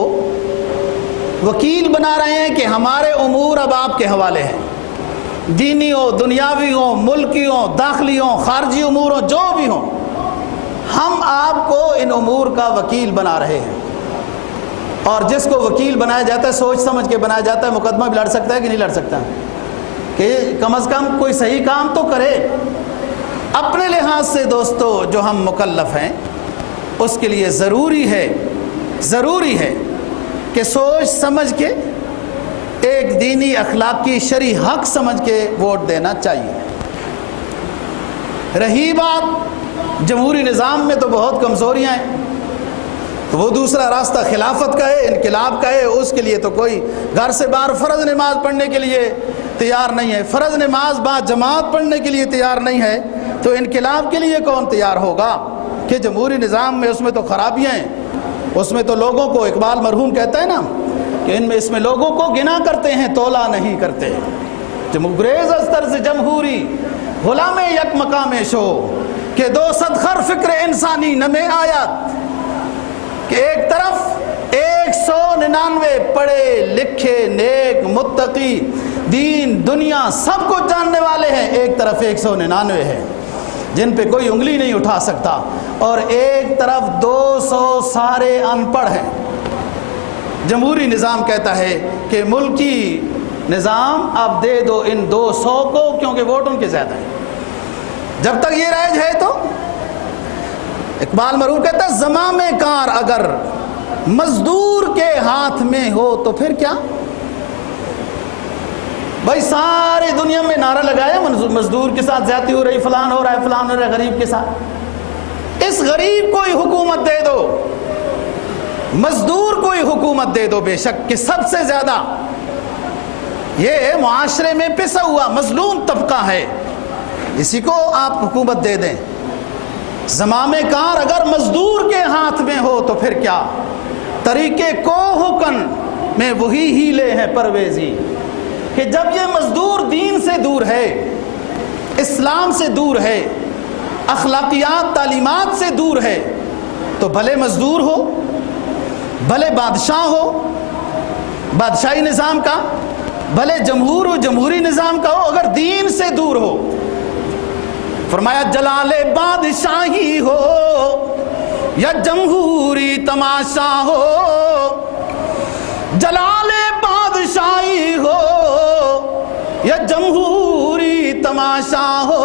وکیل بنا رہے ہیں کہ ہمارے امور اب آپ کے حوالے ہیں، دینی ہو، دنیاوی ہو، ملکی ہو، داخلی ہو، خارجی امور ہو، جو بھی ہوں، ہم آپ کو ان امور کا وکیل بنا رہے ہیں. اور جس کو وکیل بنایا جاتا ہے، سوچ سمجھ کے بنایا جاتا ہے. مقدمہ بھی لڑ سکتا ہے کہ نہیں لڑ سکتا، کہ کم از کم کوئی صحیح کام تو کرے. اپنے لحاظ سے دوستو جو ہم مکلف ہیں، اس کے لیے ضروری ہے کہ سوچ سمجھ کے، ایک دینی اخلاقی شرعی حق سمجھ کے ووٹ دینا چاہیے. رہی بات جمہوری نظام میں تو بہت کمزوریاں ہیں، تو وہ دوسرا راستہ خلافت کا ہے، انقلاب کا ہے. اس کے لیے تو کوئی گھر سے باہر فرض نماز پڑھنے کے لیے تیار نہیں ہے، فرض نماز با جماعت پڑھنے کے لیے تیار نہیں ہے، تو انقلاب کے لیے کون تیار ہوگا؟ کہ جمہوری نظام میں اس میں تو خرابیاں ہیں، اس میں تو لوگوں کو، اقبال مرحوم کہتا ہے نا کہ اس میں لوگوں کو گنا کرتے ہیں، تولا نہیں کرتے. گریز از طرز جمہوری غلام یک مقام شو کہ 200 خر فکر انسانی نمے آیات، کہ ایک طرف 199 پڑھے لکھے نیک متقی دین دنیا سب کو جاننے والے ہیں، ایک طرف 199 ہے جن پہ کوئی انگلی نہیں اٹھا سکتا، اور ایک طرف 200 سارے ان پڑھ ہیں. جمہوری نظام کہتا ہے کہ ملکی نظام اب دے دو ان 200 کو، کیونکہ ووٹ ان کے زیادہ ہیں. جب تک یہ رائج ہے تو اقبال مرحوم کہتا ہے زمام کار اگر مزدور کے ہاتھ میں ہو تو پھر کیا؟ بھائی ساری دنیا میں نعرہ لگایا مزدور کے ساتھ زیادتی ہو رہی، فلان ہو رہا ہے، فلان ہو رہا ہے غریب کے ساتھ. اس غریب کو ہی حکومت دے دو، مزدور کو ہی حکومت دے دو. بے شک کہ سب سے زیادہ یہ معاشرے میں پسا ہوا مظلوم طبقہ ہے، اسی کو آپ حکومت دے دیں. زمام کار اگر مزدور کے ہاتھ میں ہو تو پھر کیا؟ طریقے کو حکن میں وہی ہیلے ہیں پرویزی، کہ جب یہ مزدور دین سے دور ہے، اسلام سے دور ہے، اخلاقیات تعلیمات سے دور ہے، تو بھلے مزدور ہو، بھلے بادشاہ ہو بادشاہی نظام کا، بھلے جمہور ہو جمہوری نظام کا ہو، اگر دین سے دور ہو. فرمایا جلال بادشاہی ہو یا جمہوری تماشا ہو، جلال بادشاہی ہو یا جمہوری تماشا ہو،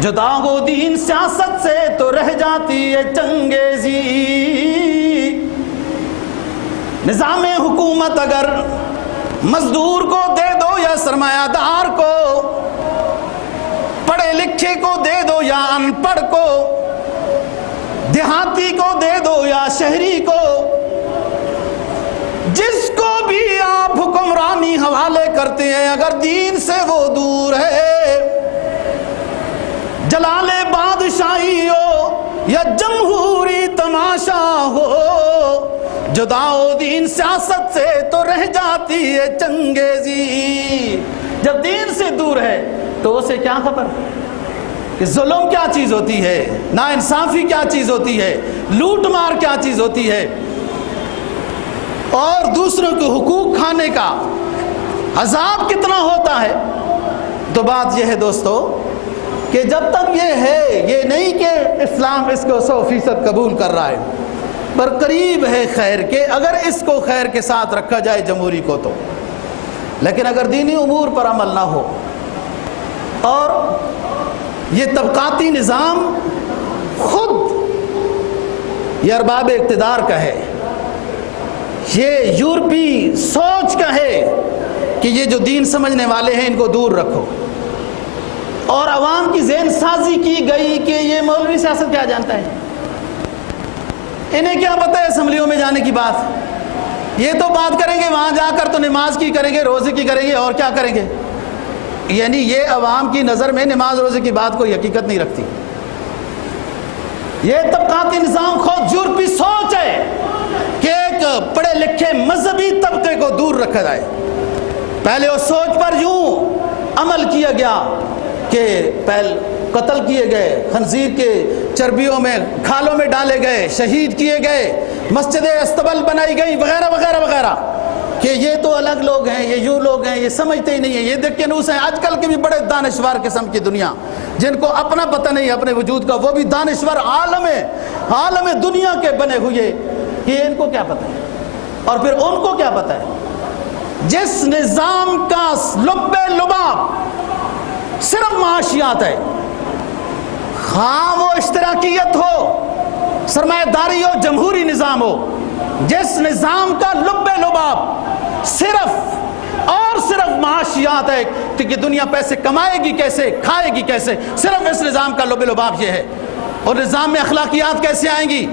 جدا ہو دین سیاست سے تو رہ جاتی ہے چنگیزی. نظام حکومت اگر مزدور کو دے دو یا سرمایہ دار کو، پڑھے لکھے کو دے دو یا ان پڑھ کو، دیہاتی کو دے دو یا شہری کو، جس کو بھی آپ حکمرانی حوالے کرتے ہیں، اگر دین سے وہ دور ہے، جلال بادشاہی ہو یا جمہوری تماشا تماشا ہو، جداؤ دین سیاست سے تو رہ جاتی ہے چنگیزی۔ جب دین سے دور ہے تو اسے کیا خبر کہ ظلم کیا چیز ہوتی ہے، ناانصافی کیا چیز ہوتی ہے، لوٹ مار کیا چیز ہوتی ہے، اور دوسروں کے حقوق کھانے کا عذاب کتنا ہوتا ہے۔ تو بات یہ ہے دوستو کہ جب تک یہ ہے، یہ نہیں کہ اسلام اس کو 100% قبول کر رہا ہے، پر قریب ہے خیر کے، اگر اس کو خیر کے ساتھ رکھا جائے جمہوری کو تو۔ لیکن اگر دینی امور پر عمل نہ ہو اور یہ طبقاتی نظام خود یہ ارباب اقتدار کا ہے، یہ یورپی سوچ کا ہے کہ یہ جو دین سمجھنے والے ہیں ان کو دور رکھو، اور عوام کی ذہن سازی کی گئی کہ یہ مولوی سیاست کیا جانتا ہے، انہیں کیا پتہ ہے اسمبلیوں میں جانے کی بات، یہ تو بات کریں گے وہاں جا کر تو نماز کی کریں گے، روزے کی کریں گے، اور کیا کریں گے۔ یعنی یہ عوام کی نظر میں نماز روزے کی بات کوئی حقیقت نہیں رکھتی۔ یہ طبقاتی نظام خود یورپی سوچ ہے کہ ایک پڑھے لکھے مذہبی طبقے کو دور رکھا جائے۔ پہلے اس سوچ پر یوں عمل کیا گیا کہ پہلے قتل کیے گئے، خنزیر کے چربیوں میں کھالوں میں ڈالے گئے، شہید کیے گئے، مسجدیں استبل بنائی گئی، وغیرہ وغیرہ وغیرہ، کہ یہ تو الگ لوگ ہیں، یہ یوں لوگ ہیں، یہ سمجھتے ہی نہیں ہیں، یہ دیکھ کے نوس ہیں۔ آج کل کے بھی بڑے دانشور قسم کی دنیا جن کو اپنا پتہ نہیں اپنے وجود کا، وہ بھی دانشور عالم دنیا کے بنے ہوئے، کہ ان کو کیا پتہ ہے، اور پھر ان کو کیا پتہ ہے۔ جس نظام کا لب لباب صرف معاشیات ہے، خواہ وہ اشتراکیت ہو، سرمایہ داری ہو، جمہوری نظام ہو، جس نظام کا لب لباب صرف اور صرف معاشیات ہے کہ دنیا پیسے کمائے گی کیسے، کھائے گی کیسے، صرف اس نظام کا لب لباب یہ ہے، اور نظام میں اخلاقیات کیسے آئیں گی،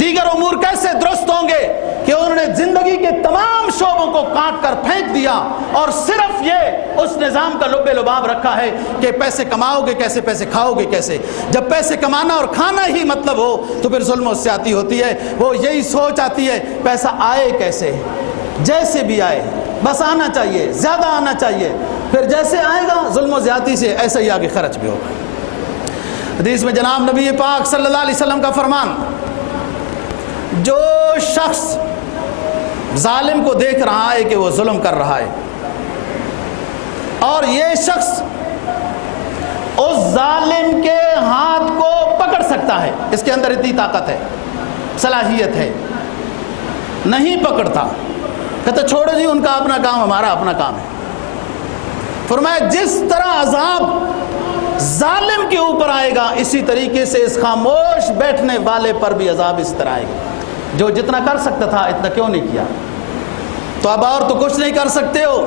دیگر امور کیسے درست ہوں گے، کہ انہوں نے زندگی کے تمام شعبوں کو کاٹ کر پھینک دیا، اور صرف یہ اس نظام کا لب لباب رکھا ہے کہ پیسے کماؤ گے کیسے، پیسے کھاؤ گے کیسے۔ جب پیسے کمانا اور کھانا ہی مطلب ہو تو پھر ظلم و زیادتی ہوتی ہے۔ وہ یہی سوچ آتی ہے پیسہ آئے کیسے، جیسے بھی آئے بس آنا چاہیے، زیادہ آنا چاہیے، پھر جیسے آئے گا ظلم و زیادتی سے ایسے ہی آگے خرچ بھی ہوگا۔ حدیث میں جناب نبی پاک صلی اللہ علیہ وسلم کا فرمان، جو شخص ظالم کو دیکھ رہا ہے کہ وہ ظلم کر رہا ہے، اور یہ شخص اس ظالم کے ہاتھ کو پکڑ سکتا ہے، اس کے اندر اتنی طاقت ہے، صلاحیت ہے، نہیں پکڑتا، کہتا چھوڑو جی ان کا اپنا کام، ہمارا اپنا کام ہے۔ فرمایا جس طرح عذاب ظالم کے اوپر آئے گا، اسی طریقے سے اس خاموش بیٹھنے والے پر بھی عذاب اس طرح آئے گا۔ جو جتنا کر سکتا تھا اتنا کیوں نہیں کیا، تو اب اور تو کچھ نہیں کر سکتے ہو۔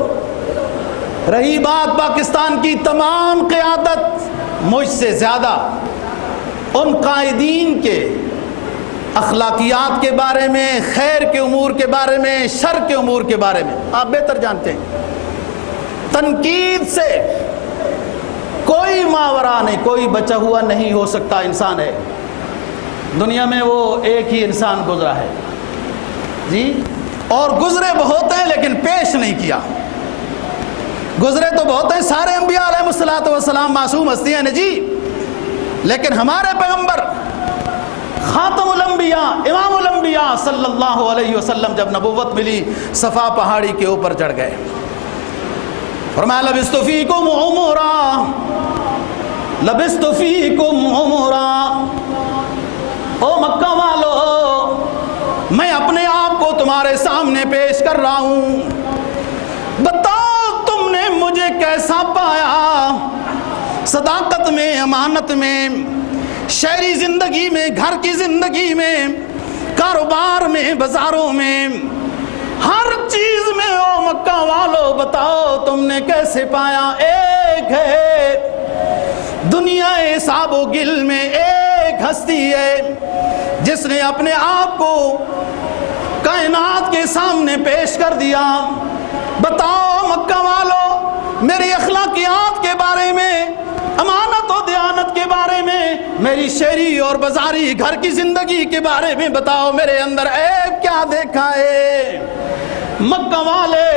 رہی بات پاکستان کی تمام قیادت مجھ سے زیادہ ان قائدین کے اخلاقیات کے بارے میں، خیر کے امور کے بارے میں، شر کے امور کے بارے میں آپ بہتر جانتے ہیں۔ تنقید سے کوئی ماورا نہیں، کوئی بچا ہوا نہیں ہو سکتا، انسان ہے دنیا میں، وہ ایک ہی انسان گزرا ہے جی، اور گزرے بہت ہیں لیکن پیش نہیں کیا۔ گزرے تو بہت ہیں، سارے انبیاء علیہ الصلوۃ والسلام معصوم ہستیاں ہیں جی، لیکن ہمارے پیغمبر خاتم الانبیاء امام الانبیاء صلی اللہ علیہ وسلم جب نبوت ملی، صفا پہاڑی کے اوپر چڑھ گئے، فرمایا لبثت فیکم عمرا، لبثت فیکم عمرا، او مکہ والو میں اپنے آپ کو تمہارے سامنے پیش کر رہا ہوں، بتاؤ تم نے مجھے کیسا پایا، صداقت میں، امانت میں، شہری زندگی میں، گھر کی زندگی میں، کاروبار میں، بازاروں میں، ہر چیز میں، او مکہ والو بتاؤ تم نے کیسے پایا۔ ایک ہے دنیا حساب و گل میں، ایک ہستی ہے جس نے اپنے آپ کو کائنات کے سامنے پیش کر دیا۔ بتاؤ مکہ والو میری اخلاقیات کے بارے میں، امانت و دیانت کے بارے میں، میری شہری اور بازاری گھر کی زندگی کے بارے میں بتاؤ، میرے اندر عیب کیا دیکھا ہے؟ مکہ والے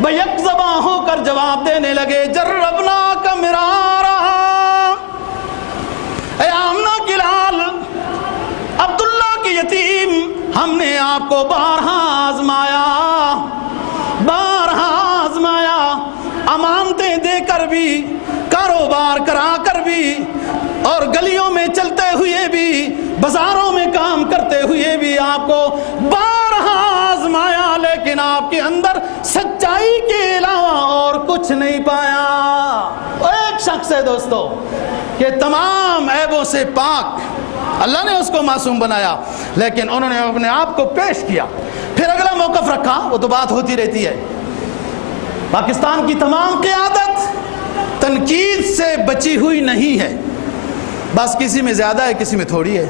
بیک زباں ہو کر جواب دینے لگے، جربنا کا مرارا، اے آمنہ کی لال، عبداللہ کی یتیم، ہم نے آپ کو بارہا آزمایا، بارہا آزمایا، امانتیں دے کر بھی، کاروبار کرا کر بھی، اور گلیوں میں چلتے ہوئے بھی، بازاروں میں کام کرتے ہوئے بھی آپ کو بارہا آزمایا، لیکن آپ کے اندر سچائی کے علاوہ اور کچھ نہیں پایا۔ وہ ایک شخص ہے دوستو کہ تمام عیبوں سے پاک، اللہ نے اس کو معصوم بنایا، لیکن انہوں نے اپنے آپ کو پیش کیا، پھر اگلا موقف رکھا۔ وہ تو بات ہوتی رہتی ہے، پاکستان کی تمام قیادت تنقید سے بچی ہوئی نہیں ہے، بس کسی میں زیادہ ہے کسی میں تھوڑی ہے،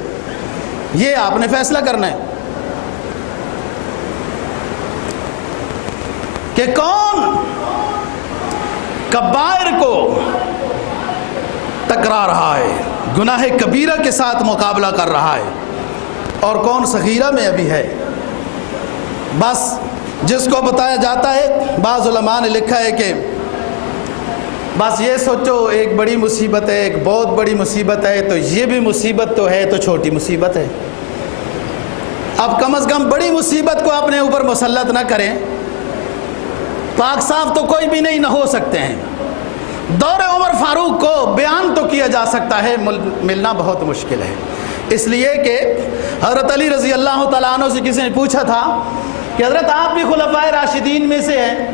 یہ آپ نے فیصلہ کرنا ہے کہ کون کبائر کو ٹکرا رہا ہے، گناہ کبیرہ کے ساتھ مقابلہ کر رہا ہے، اور کون صغیرہ میں ابھی ہے۔ بس جس کو بتایا جاتا ہے، بعض علماء نے لکھا ہے کہ بس یہ سوچو ایک بڑی مصیبت ہے، ایک بہت بڑی مصیبت ہے، تو یہ بھی مصیبت تو ہے تو چھوٹی مصیبت ہے، اب کم از کم بڑی مصیبت کو اپنے اوپر مسلط نہ کریں۔ پاک صاف تو کوئی بھی نہیں نہ ہو سکتے ہیں، دور عمر فاروق کو بیان تو کیا جا سکتا ہے، ملنا بہت مشکل ہے، اس لیے کہ حضرت علی رضی اللہ تعالیٰ عنہ سے کسی نے پوچھا تھا کہ حضرت آپ بھی خلفائے راشدین میں سے ہیں،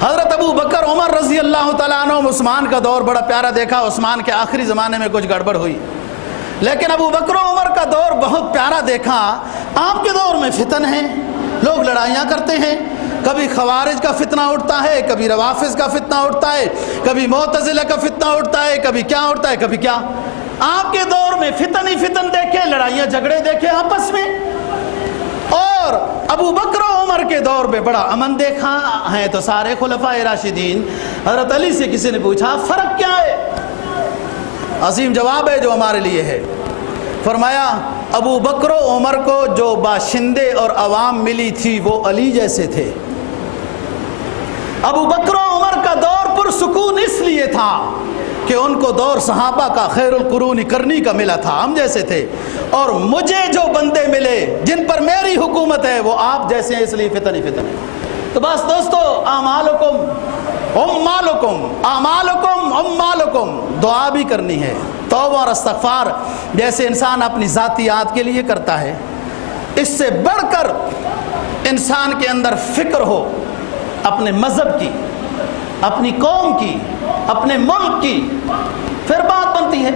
حضرت ابو بکر عمر رضی اللہ تعالیٰ عنہ، عثمان کا دور بڑا پیارا دیکھا، عثمان کے آخری زمانے میں کچھ گڑبڑ ہوئی، لیکن ابو بکر و عمر کا دور بہت پیارا دیکھا، آپ کے دور میں فتن ہیں، لوگ لڑائیاں کرتے ہیں، کبھی خوارج کا فتنہ اٹھتا ہے، کبھی روافض کا فتنہ اٹھتا ہے، کبھی معتزلہ کا فتنہ اٹھتا ہے، کبھی کیا اٹھتا ہے، کبھی کیا۔ آپ کے دور میں فتن ہی فتن دیکھے، لڑائیاں جھگڑے دیکھے آپس میں، اور ابو بکر و عمر کے دور میں بڑا امن دیکھا ہے، تو سارے خلفائے راشدین۔ حضرت علی سے کسی نے پوچھا فرق کیا ہے؟ عظیم جواب ہے جو ہمارے لیے ہے، فرمایا ابو بکر و عمر کو جو باشندے اور عوام ملی تھی وہ علی جیسے تھے، ابو بکر و عمر کا دور پرسکون اس لیے تھا کہ ان کو دور صحابہ کا خیر القرون کرنی کا ملا تھا، ہم جیسے تھے، اور مجھے جو بندے ملے جن پر میری حکومت ہے وہ آپ جیسے ہیں، اس لیے فتن ہی فتن ہے۔ تو بس دوستو، اعمالکم امالکم، اعمالکم امالکم، دعا بھی کرنی ہے، توبہ اور استغفار جیسے انسان اپنی ذاتیات کے لیے کرتا ہے، اس سے بڑھ کر انسان کے اندر فکر ہو اپنے مذہب کی، اپنی قوم کی، اپنے ملک کی، پھر بات بنتی ہے۔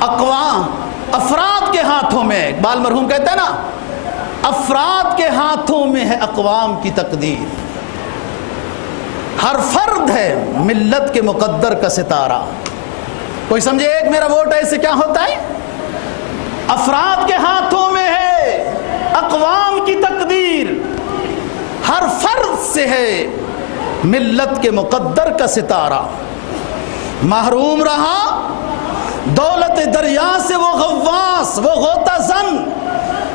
اقوام افراد کے ہاتھوں میں، اقبال مرحوم کہتے ہیں نا، افراد کے ہاتھوں میں ہے اقوام کی تقدیر، ہر فرد ہے ملت کے مقدر کا ستارہ۔ کوئی سمجھے ایک میرا ووٹ ہے، اس سے کیا ہوتا ہے؟ افراد کے ہاتھوں میں ہے اقوام کی تقدیر، ہر فرد سے ہے ملت کے مقدر کا ستارہ۔ محروم رہا دولت دریا سے وہ غواص، وہ غوطہ زن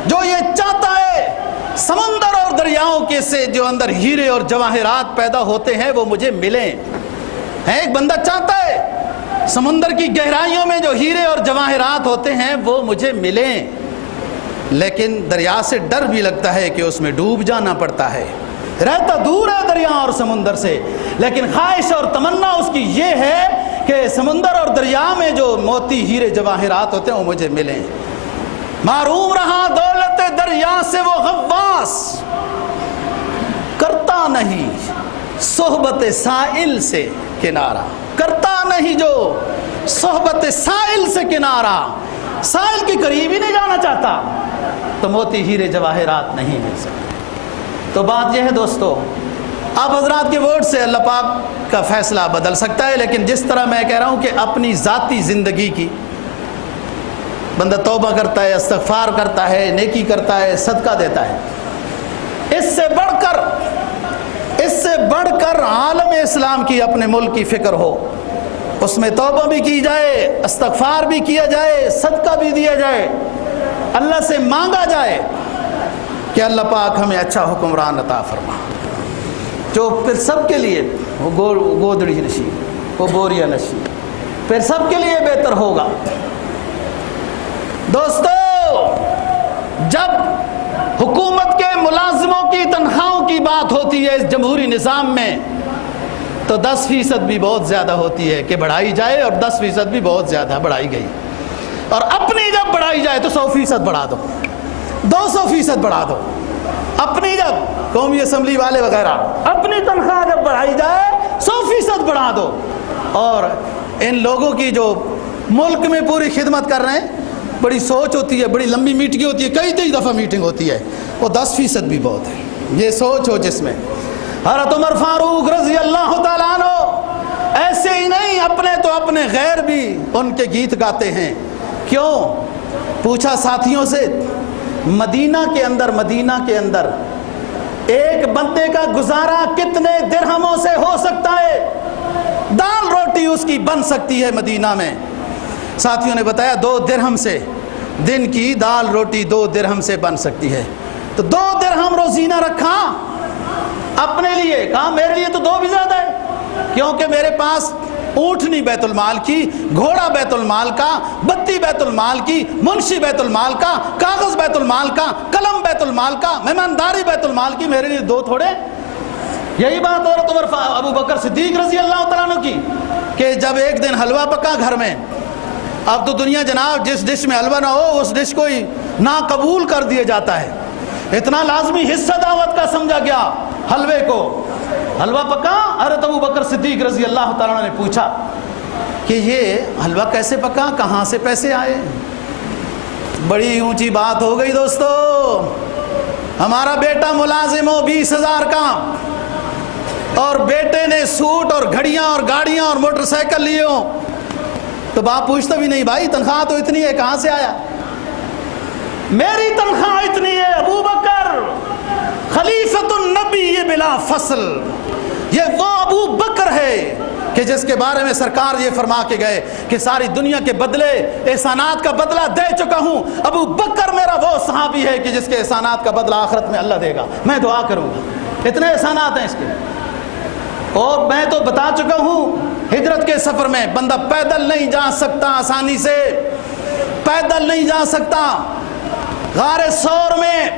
جو یہ چاہتا ہے سمندر اور دریاؤں کے سے جو اندر ہیرے اور جواہرات پیدا ہوتے ہیں وہ مجھے ملیں۔ ایک بندہ چاہتا ہے سمندر کی گہرائیوں میں جو ہیرے اور جواہرات ہوتے ہیں وہ مجھے ملیں، لیکن دریا سے ڈر بھی لگتا ہے کہ اس میں ڈوب جانا پڑتا ہے، رہتا دور ہے دریا اور سمندر سے، لیکن خواہش اور تمنا اس کی یہ ہے کہ سمندر اور دریا میں جو موتی ہیرے جواہرات ہوتے ہیں وہ مجھے ملیں۔ محروم رہا دولت دریا سے وہ غواص، کرتا نہیں صحبت سائل سے کنارہ، کرتا نہیں جو صحبت سائل سے کنارہ، سائل کے قریب ہی نہیں جانا چاہتا تو موتی ہیرے جواہرات نہیں مل سکتے۔ تو بات یہ ہے دوستو، آپ حضرات کے ووٹ سے اللہ پاک کا فیصلہ بدل سکتا ہے، لیکن جس طرح میں کہہ رہا ہوں کہ اپنی ذاتی زندگی کی بندہ توبہ کرتا ہے، استغفار کرتا ہے، نیکی کرتا ہے، صدقہ دیتا ہے، اس سے بڑھ کر عالم اسلام کی اپنے ملک کی فکر ہو، اس میں توبہ بھی کی جائے، استغفار بھی کیا جائے، صدقہ بھی دیا جائے، اللہ سے مانگا جائے کہ اللہ پاک ہمیں اچھا حکمران عطا فرما، جو پھر سب کے لیے وہ گودڑی نشی، وہ بوریا نشی، پھر سب کے لیے بہتر ہوگا۔ دوستو، جب حکومت کے ملازموں کی تنخواہوں کی بات ہوتی ہے اس جمہوری نظام میں، تو 10% بھی بہت زیادہ ہوتی ہے کہ بڑھائی جائے، اور 10% بھی بہت زیادہ بڑھائی گئی، اور اپنی جب بڑھائی جائے تو 100% بڑھا دو، 200% بڑھا دو۔ اپنی جب قومی اسمبلی والے وغیرہ اپنی تنخواہ جب بڑھائی جائے 100% بڑھا دو، اور ان لوگوں کی جو ملک میں پوری خدمت کر رہے ہیں، بڑی سوچ ہوتی ہے، بڑی لمبی میٹنگ ہوتی ہے، کئی دفعہ میٹنگ ہوتی ہے، وہ 10% بھی بہت ہے۔ یہ سوچ ہو جس میں حضرت عمر فاروق رضی اللہ تعالیٰ عنہ ایسے ہی نہیں، اپنے تو اپنے غیر بھی ان کے گیت گاتے ہیں۔ کیوں؟ پوچھا ساتھیوں سے، مدینہ کے اندر ایک بندے کا گزارا کتنے درہموں سے ہو سکتا ہے؟ دال روٹی اس کی بن سکتی ہے مدینہ میں؟ ساتھیوں نے بتایا 2 درہم سے دن کی دال روٹی 2 درہم سے بن سکتی ہے۔ تو 2 درہم روزینہ رکھا اپنے لیے، کہا میرے لیے تو 2 بھی زیادہ ہے، کیونکہ میرے پاس اونٹنی بیت المال کی، گھوڑا بیت المال کا، بتی بیت المال کی، منشی بیت المال کا، کاغذ بیت المال کا، قلم بیت المال کا، مہمانداری بیت المال کی، میرے لیے 2 تھوڑے؟ یہی بات عورت عمر ابو بکر صدیق رضی اللہ تعالیٰ عنہ کی، کہ جب ایک دن حلوہ پکا گھر میں، اب تو دنیا جناب جس ڈش میں حلوہ نہ ہو اس ڈش کو ہی ناقبول کر دیا جاتا ہے، اتنا لازمی حصہ دعوت کا سمجھا گیا حلوے کو۔ حلوہ پکا، حضرت ابو بکر صدیق رضی اللہ تعالیٰ عنہ نے پوچھا کہ یہ حلوہ کیسے پکا، کہاں سے پیسے آئے؟ بڑی اونچی بات ہو گئی دوستو۔ ہمارا بیٹا ملازم ہو 20,000 کا، اور بیٹے نے سوٹ اور گھڑیاں اور گاڑیاں اور موٹر سائیکل لیے ہوں، تو باپ پوچھتا بھی نہیں بھائی تنخواہ تو اتنی ہے، کہاں سے آیا؟ میری تنخواہ اتنی ہے ابو بکر خلیفۃ النبی بلا فصل، یہ وہ ابو بکر ہے کہ جس کے بارے میں سرکار یہ فرما کے گئے کہ ساری دنیا کے بدلے احسانات کا بدلہ دے چکا ہوں، ابو بکر میرا وہ صحابی ہے کہ جس کے احسانات کا بدلہ آخرت میں اللہ دے گا، میں دعا کروں گا۔ اتنے احسانات ہیں اس کے، اور میں تو بتا چکا ہوں ہجرت کے سفر میں بندہ پیدل نہیں جا سکتا، آسانی سے پیدل نہیں جا سکتا۔ غار ثور میں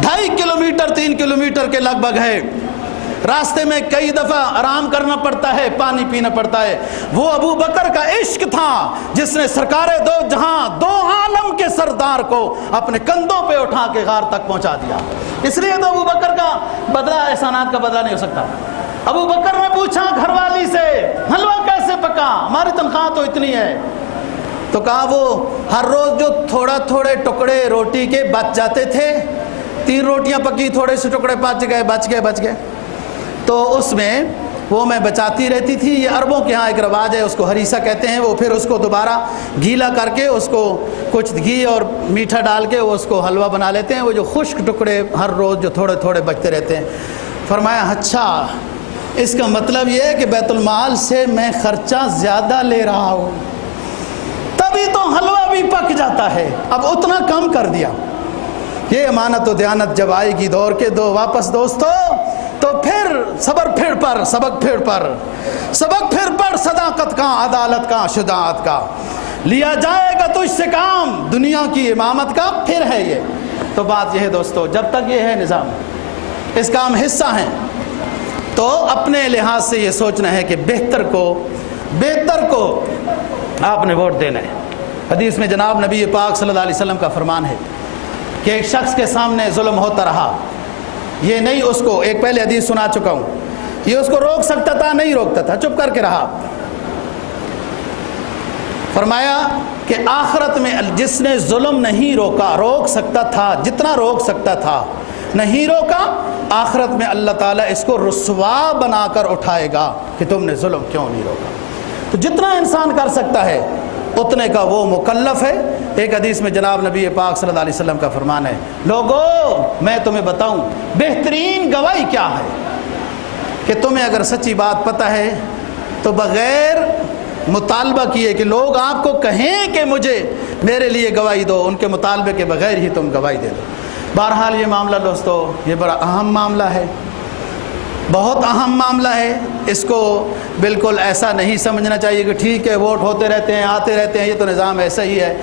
2.5 کلومیٹر 3 کلومیٹر کے لگ بھگ ہے، راستے میں کئی دفعہ آرام کرنا پڑتا ہے، پانی پینا پڑتا ہے۔ وہ ابو بکر کا عشق تھا جس نے سرکار دو جہاں، 2 عالم کے سردار کو اپنے کندھوں پہ اٹھا کے غار تک پہنچا دیا۔ اس لیے تو ابو بکر کا بدلہ احسانات کا بدلہ نہیں ہو سکتا۔ ابو بکر نے پوچھا گھر والی سے حلوہ کیسے پکا، ہماری تنخواہ تو اتنی ہے، تو کہا وہ ہر روز جو تھوڑے ٹکڑے روٹی کے بچ جاتے تھے، 3 روٹیاں پکی، تھوڑے سے ٹکڑے بچ گئے، تو اس میں وہ میں بچاتی رہتی تھی۔ یہ عربوں کے ہاں ایک رواج ہے، اس کو ہریسہ کہتے ہیں، وہ پھر اس کو دوبارہ گیلا کر کے اس کو کچھ گھی اور میٹھا ڈال کے اس کو حلوہ بنا لیتے ہیں، وہ جو خشک ٹکڑے ہر روز جو تھوڑے بچتے رہتے ہیں۔ فرمایا اچھا، اس کا مطلب یہ ہے کہ بیت المال سے میں خرچہ زیادہ لے رہا ہوں، تبھی تو حلوہ بھی پک جاتا ہے، اب اتنا کم کر دیا۔ یہ امانت و دیانت جب آئے گی دور کے دو واپس دوستو، تو پھر سبق پھر پر صداقت کا، عدالت کا، شجاعت کا لیا جائے گا تجھ سے کام، دنیا کی امامت کا پھر ہے یہ۔ تو بات یہ ہے دوستو، جب تک یہ ہے نظام، اس کا ہم حصہ ہیں، تو اپنے لحاظ سے یہ سوچنا ہے کہ بہتر کو آپ نے ووٹ دینا ہے۔ حدیث میں جناب نبی پاک صلی اللہ علیہ وسلم کا فرمان ہے کہ ایک شخص کے سامنے ظلم ہوتا رہا، یہ نہیں اس کو، ایک پہلے حدیث سنا چکا ہوں، یہ اس کو روک سکتا تھا، نہیں روکتا تھا، چپ کر کے رہا۔ فرمایا کہ آخرت میں جس نے ظلم نہیں روکا، روک سکتا تھا، جتنا روک سکتا تھا نہیں روکا، آخرت میں اللہ تعالیٰ اس کو رسوا بنا کر اٹھائے گا کہ تم نے ظلم کیوں نہیں روکا۔ تو جتنا انسان کر سکتا ہے اتنے کا وہ مکلف ہے۔ ایک حدیث میں جناب نبی پاک صلی اللہ علیہ وسلم کا فرمان ہے، لوگوں میں تمہیں بتاؤں بہترین گواہی کیا ہے، کہ تمہیں اگر سچی بات پتہ ہے تو بغیر مطالبہ کیے کہ لوگ آپ کو کہیں کہ مجھے میرے لیے گواہی دو، ان کے مطالبے کے بغیر ہی تم گواہی دے دو۔ بہرحال یہ معاملہ دوستو یہ بڑا اہم معاملہ ہے، بہت اہم معاملہ ہے۔ اس کو بالکل ایسا نہیں سمجھنا چاہیے کہ ٹھیک ہے ووٹ ہوتے رہتے ہیں آتے رہتے ہیں، یہ تو نظام ایسا ہی ہے۔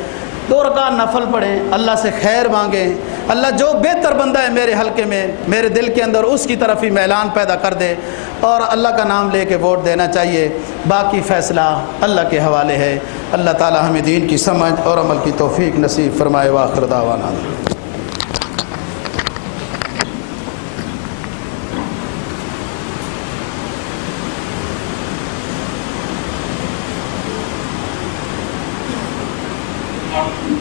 2 رکعت نفل پڑھیں، اللہ سے خیر مانگیں، اللہ جو بہتر بندہ ہے میرے حلقے میں میرے دل کے اندر اس کی طرف ہی میلان پیدا کر دے، اور اللہ کا نام لے کے ووٹ دینا چاہیے۔ باقی فیصلہ اللہ کے حوالے ہے۔ اللہ تعالی ہمیں دین کی سمجھ اور عمل کی توفیق نصیب فرمائے۔ وآخر دعوانا Thank you.